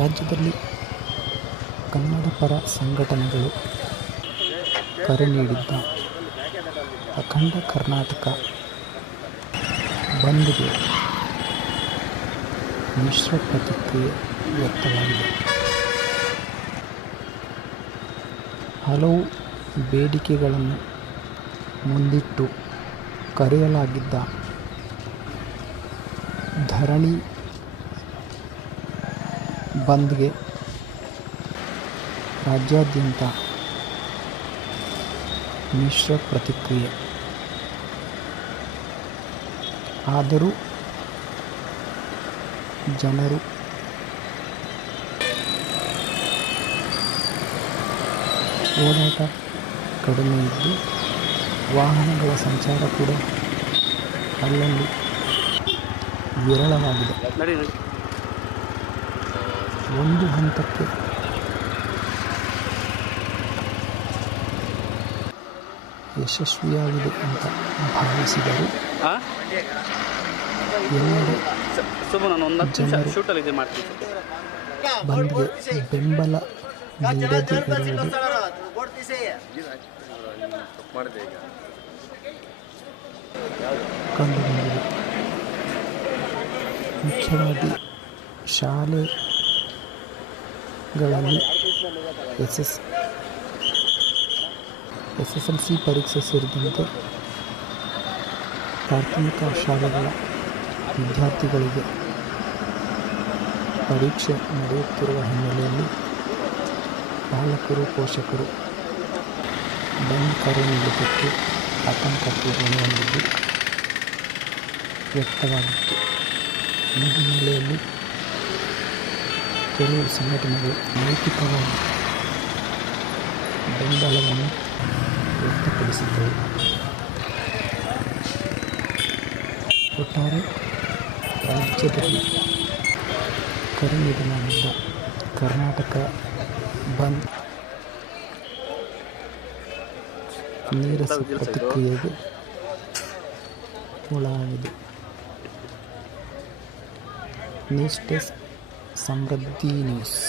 ರಾಜ್ಯದಲ್ಲಿ ಕನ್ನಡ ಪರ ಸಂಘಟನೆಗಳು ಕರೆ ನೀಡಿದ್ದ ಅಖಂಡ ಕರ್ನಾಟಕ ಬಂದ್ಗೆ ಮಿಶ್ರ ಪ್ರತಿಕ್ರಿಯೆ ವ್ಯಕ್ತವಾಗಿದೆ. ಹಲವು ಬೇಡಿಕೆಗಳನ್ನು ಮುಂದಿಟ್ಟು ಕರೆಯಲಾಗಿದ್ದ ಧರಣಿ ಬಂದ್ಗೆ ರಾಜ್ಯಾದ್ಯಂತ ಮಿಶ್ರ ಪ್ರತಿಕ್ರಿಯೆ. ಆದರೂ ಜನರು ಓಡಾಟ ಕಡಿಮೆ ಇದ್ದು ವಾಹನಗಳ ಸಂಚಾರ ಕೂಡ ಅಲ್ಲಲ್ಲಿ ವಿರಳವಾಗಿದೆ. ಒಂದು ಹಂತಕ್ಕೆ. ಯಶಸ್ವಿಯಾಗಿದೆ ಅಂತ ಭಾವಿಸಿದರು. ಜನರು- ಬಂದ್ಗೆ ಬೆಂಬಲ ಕಂಡುಬಂದಿದೆ. ಮುಖ್ಯವಾಗಿ ಶಾಲೆಗಳಲ್ಲಿ S S S S L C ಪರೀಕ್ಷೆ ಸೇರಿದಂತೆ ಪ್ರಾಥಮಿಕ ಶಾಲೆಗಳ ವಿದ್ಯಾರ್ಥಿಗಳಿಗೆ ಪರೀಕ್ಷೆ ನಡೆಯುತ್ತಿರುವ ಹಿನ್ನೆಲೆಯಲ್ಲಿ ಪಾಲಕರು, ಪೋಷಕರು ಬಂದ್ ಕರೆ ನೀಡುವುದಕ್ಕೆ ಆತಂಕಕ್ಕೆ ವ್ಯಕ್ತವಾಗಿತ್ತು. ಈ ಹಿನ್ನೆಲೆಯಲ್ಲಿ ಕೆಲವು ಸಂಘಟನೆಗಳು ನೈತಿಕವಾಗಿ ಬೆಂಬಲವನ್ನು ವ್ಯಕ್ತಪಡಿಸಿದ್ದವು ಒಟ್ಟಾರೆ ರಾಜ್ಯದಲ್ಲಿ ಕರೆ ನೀಡಲಾಗಿದ್ದ ಕರ್ನಾಟಕ ಬಂದ್ ನೀರಸ ಪ್ರತಿಕ್ರಿಯೆಗೆ ಒಳಗಾಗಿದೆ ನ್ಯೂಸ್ ಡೆಸ್ಕ್ സമൃദ്ധി ന്യൂസ്